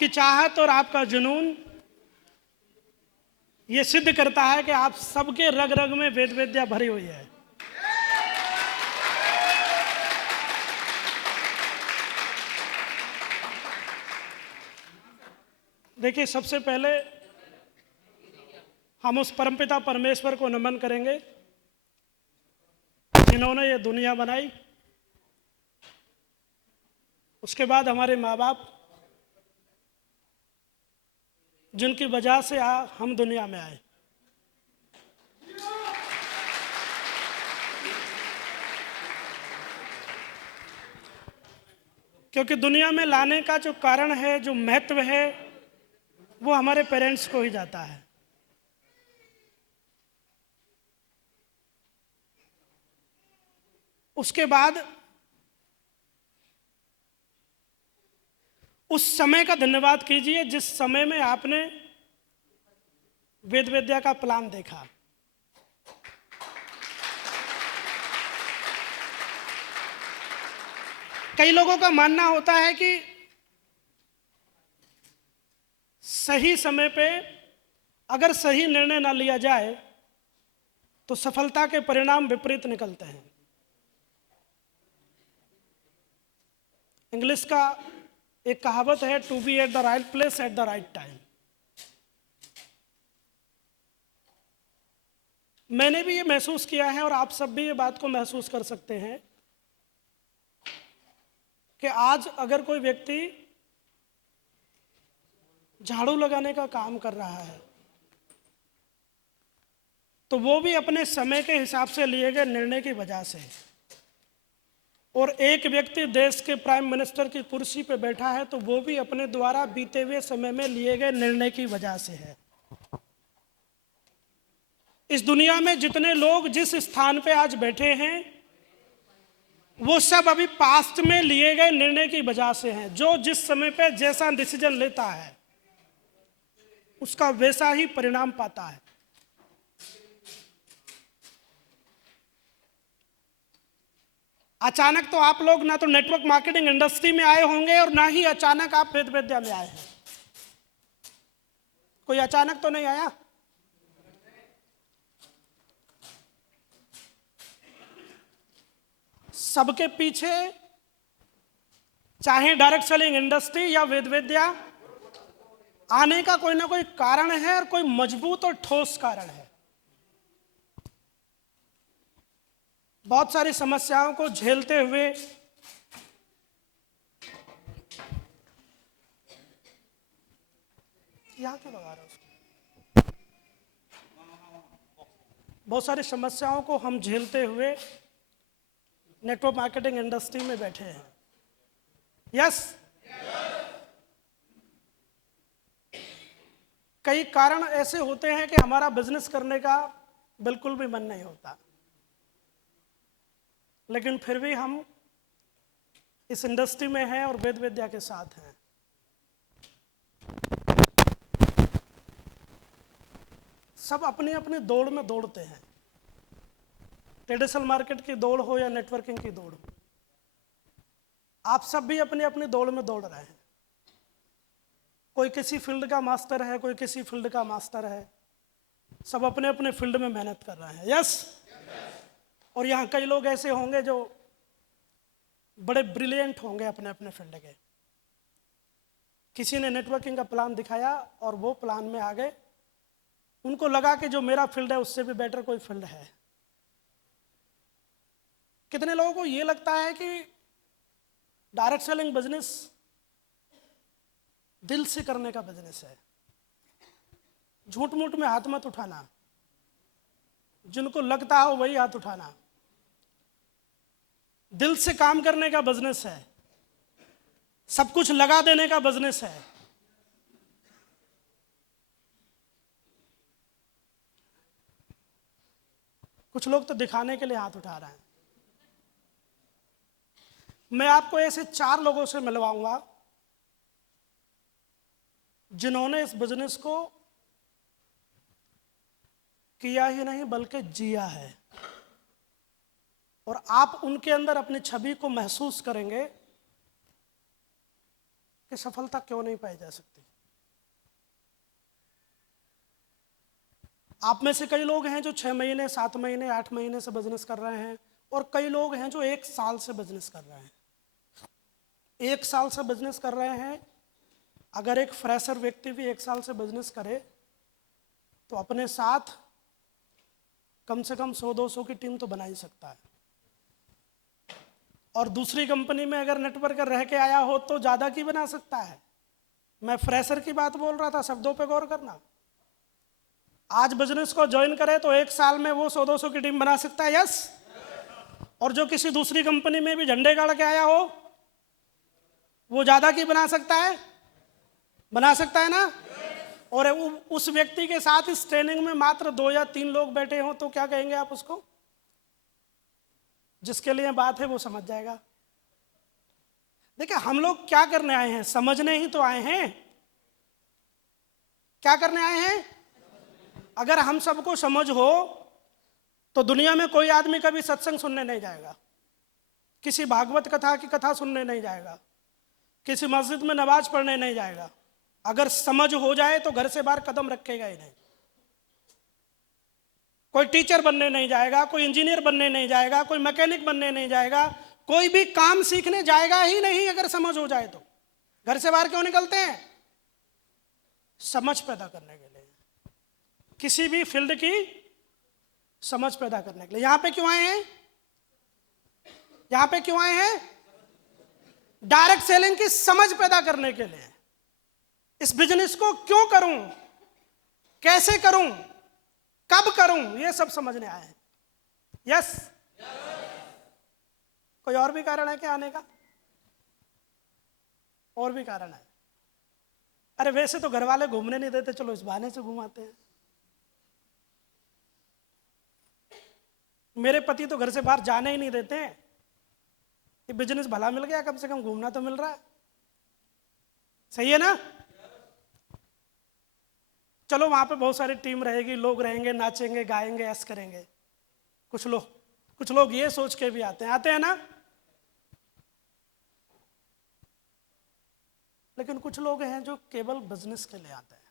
आपकी चाहत और आपका जुनून ये सिद्ध करता है कि आप सबके रग रग में वेद विद्या भरी हुई है। देखिए, सबसे पहले हम उस परमपिता परमेश्वर को नमन करेंगे जिन्होंने ये दुनिया बनाई। उसके बाद हमारे माँ बाप, जिनकी वजह से हम दुनिया में आए। क्योंकि दुनिया में लाने का जो कारण है, जो महत्व है, वो हमारे पेरेंट्स को ही जाता है। उसके बाद उस समय का धन्यवाद कीजिए जिस समय में आपने वेद विद्या का प्लान देखा। कई लोगों का मानना होता है कि सही समय पे अगर सही निर्णय ना लिया जाए तो सफलता के परिणाम विपरीत निकलते हैं। इंग्लिश का एक कहावत है, to be at the right place at the right time. मैंने भी ये महसूस किया है और आप सब भी ये बात को महसूस कर सकते हैं कि आज अगर कोई व्यक्ति झाड़ू लगाने का काम कर रहा है तो वो भी अपने समय के हिसाब से लिए गए निर्णय की वजह से, और एक व्यक्ति देश के प्राइम मिनिस्टर की कुर्सी पर बैठा है तो वो भी अपने द्वारा बीते हुए समय में लिए गए निर्णय की वजह से है। इस दुनिया में जितने लोग जिस स्थान पे आज बैठे हैं वो सब अभी पास्ट में लिए गए निर्णय की वजह से हैं। जो जिस समय पे जैसा डिसीजन लेता है उसका वैसा ही परिणाम पाता है। अचानक तो आप लोग ना तो नेटवर्क मार्केटिंग इंडस्ट्री में आए होंगे और ना ही अचानक आप वेद विद्या में आए हैं। कोई अचानक तो नहीं आया। सबके पीछे चाहे डायरेक्ट सेलिंग इंडस्ट्री या वेद विद्या आने का कोई ना कोई कारण है, और कोई मजबूत और ठोस कारण है। बहुत सारी समस्याओं को झेलते हुए यहां क्यों लगा रहे हो, बहुत सारी समस्याओं को हम झेलते हुए नेटवर्क मार्केटिंग इंडस्ट्री में बैठे हैं। यस, कई कारण ऐसे होते हैं कि हमारा बिजनेस करने का बिल्कुल भी मन नहीं होता, लेकिन फिर भी हम इस इंडस्ट्री में हैं और वेद विद्या के साथ हैं। सब अपनी अपनी दौड़ में दौड़ते हैं, ट्रेडिशनल मार्केट की दौड़ हो या नेटवर्किंग की दौड़ हो, आप सब भी अपनी अपनी दौड़ में दौड़ रहे हैं। कोई किसी फील्ड का मास्टर है, कोई किसी फील्ड का मास्टर है, सब अपने अपने फील्ड में मेहनत कर रहे हैं। यस, और यहाँ कई लोग ऐसे होंगे जो बड़े ब्रिलियंट होंगे अपने अपने फील्ड के। किसी ने नेटवर्किंग का प्लान दिखाया और वो प्लान में आ गए, उनको लगा कि जो मेरा फील्ड है उससे भी बेटर कोई फील्ड है। कितने लोगों को ये लगता है कि डायरेक्ट सेलिंग बिजनेस दिल से करने का बिजनेस है। झूठ मूठ में हाथ मत उठाना, जिनको लगता हो वही हाथ उठाना। दिल से काम करने का बिजनेस है, सब कुछ लगा देने का बिजनेस है। कुछ लोग तो दिखाने के लिए हाथ उठा रहे हैं। मैं आपको ऐसे 4 लोगों से मिलवाऊंगा जिन्होंने इस बिजनेस को किया ही नहीं बल्कि जिया है, और आप उनके अंदर अपनी छवि को महसूस करेंगे कि सफलता क्यों नहीं पाई जा सकती। आप में से कई लोग हैं जो 6 महीने, 7 महीने, 8 महीने से बिजनेस कर रहे हैं, और कई लोग हैं जो 1 साल से बिजनेस कर रहे हैं। 1 साल से बिजनेस कर रहे हैं, अगर एक फ्रेशर व्यक्ति भी 1 साल से बिजनेस करे तो अपने साथ कम से कम 100-200 की टीम तो बना ही सकता है। और दूसरी कंपनी में अगर नेटवर्कर रह के आया हो तो ज़्यादा की बना सकता है। मैं फ्रेशर की बात बोल रहा था, शब्दों पे गौर करना। आज बिजनेस को ज्वाइन करे तो 1 साल में वो 100-200 की टीम बना सकता है, यस। और जो किसी दूसरी कंपनी में भी झंडे गाड़ के आया हो वो ज़्यादा की बना सकता है, बना सकता है ना। और उस व्यक्ति के साथ इस ट्रेनिंग में मात्र 2 या 3 लोग बैठे हों तो क्या कहेंगे आप उसको? जिसके लिए बात है वो समझ जाएगा। देखिए, हम लोग क्या करने आए हैं? समझने ही तो आए हैं। क्या करने आए हैं? अगर हम सबको समझ हो तो दुनिया में कोई आदमी कभी सत्संग सुनने नहीं जाएगा, किसी भागवत कथा की कथा सुनने नहीं जाएगा, किसी मस्जिद में नमाज पढ़ने नहीं जाएगा। अगर समझ हो जाए तो घर से बाहर कदम रखेगा ही नहीं। कोई टीचर बनने नहीं जाएगा, कोई इंजीनियर बनने नहीं जाएगा, कोई मैकेनिक बनने नहीं जाएगा, कोई भी काम सीखने जाएगा ही नहीं। अगर समझ हो जाए तो घर से बाहर क्यों निकलते हैं? समझ पैदा करने के लिए, किसी भी फील्ड की समझ पैदा करने के लिए। यहां पे क्यों आए हैं? यहां पे क्यों आए हैं? डायरेक्ट सेलिंग की समझ पैदा करने के लिए। इस बिजनेस को क्यों करूं, कैसे करूं, कब करूं, ये सब समझने आए हैं, यस। कोई और भी कारण है क्या आने का? और भी कारण है? अरे वैसे तो घर वाले घूमने नहीं देते, चलो इस बहाने से घुमाते हैं। मेरे पति तो घर से बाहर जाने ही नहीं देते हैं। ये बिजनेस भला मिल गया, कम से कम घूमना तो मिल रहा है, सही है ना। चलो वहां पे बहुत सारी टीम रहेगी, लोग रहेंगे, नाचेंगे, गाएंगे, ऐश करेंगे। कुछ लोग ये सोच के भी आते हैं ना। लेकिन कुछ लोग हैं जो केवल बिजनेस के लिए आते हैं,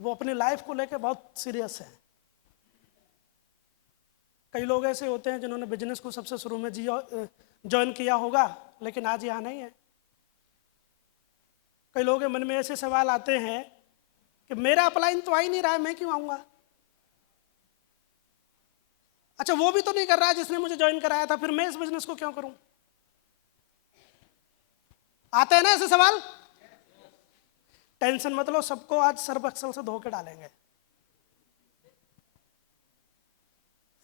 वो अपनी लाइफ को लेकर बहुत सीरियस हैं। कई लोग ऐसे होते हैं जिन्होंने बिजनेस को सबसे शुरू में ज्वाइन किया होगा लेकिन आज यहाँ नहीं है। कई लोगों के मन में ऐसे सवाल आते हैं कि मेरा अपलाइन तो आ ही नहीं रहा है, मैं क्यों आऊंगा? अच्छा, वो भी तो नहीं कर रहा है जिसने मुझे ज्वाइन कराया था, फिर मैं इस बिजनेस को क्यों करूं? आते हैं ना ऐसे सवाल। टेंशन मत लो, सबको आज सर्फ एक्सेल से धो के डालेंगे।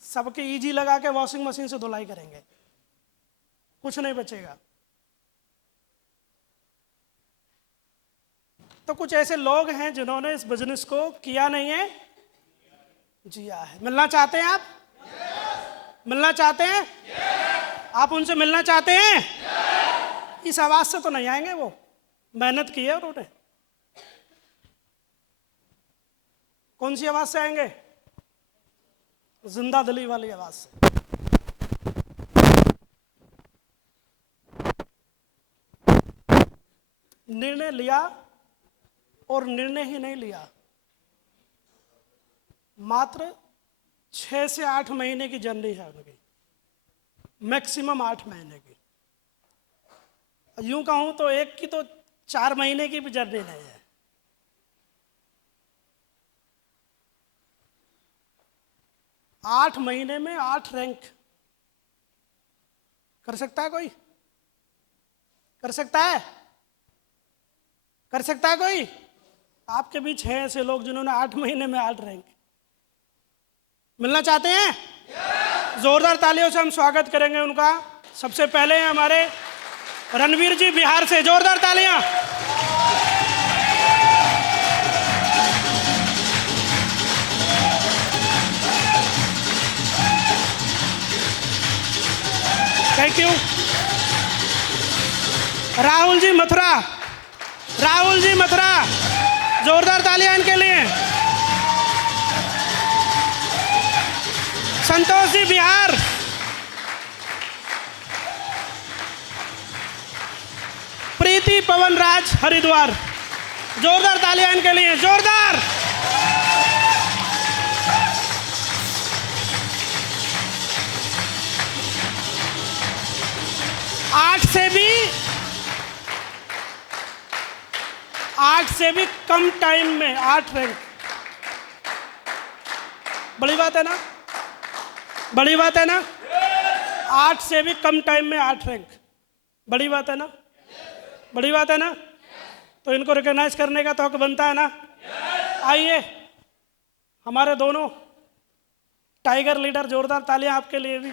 सबके ईजी लगा के वॉशिंग मशीन से धुलाई करेंगे, कुछ नहीं बचेगा। तो कुछ ऐसे लोग हैं जिन्होंने इस बिजनेस को किया नहीं है, जिया है। मिलना चाहते हैं आप? मिलना चाहते हैं? आप उनसे मिलना चाहते हैं? इस आवाज से तो नहीं आएंगे, वो मेहनत की है उन्होंने। कौन सी आवाज से आएंगे? जिंदा दिली वाली आवाज से। निर्णय लिया, और निर्णय ही नहीं लिया, मात्र 6 से 8 महीने की जर्नी है उनकी, मैक्सिमम 8 महीने की। यूं कहूं तो एक की तो 4 महीने की भी जर्नी नहीं है। आठ महीने में 8 रैंक कर सकता है कोई? कर सकता है? कर सकता है कोई? आपके बीच हैं ऐसे लोग जिन्होंने 8 महीने में 8 रैंक। मिलना चाहते हैं? जोरदार तालियों से हम स्वागत करेंगे उनका। सबसे पहले हैं हमारे रणवीर जी बिहार से, जोरदार तालियां। Thank you. राहुल जी मथुरा, राहुल जी मथुरा, जोरदार तालियां इनके लिए। संतोष जी बिहार, अदिति पवन राज हरिद्वार, जोरदार तालियां इनके लिए, जोरदार। आठ से भी कम टाइम में 8 रैंक, बड़ी बात है ना, बड़ी बात है ना। 8 से भी कम टाइम में 8 रैंक, बड़ी बात है ना, बड़ी बात है ना। तो इनको रिकॉग्नाइज करने का तो हक बनता है ना। आइए हमारे दोनों टाइगर लीडर, जोरदार तालियां आपके लिए भी।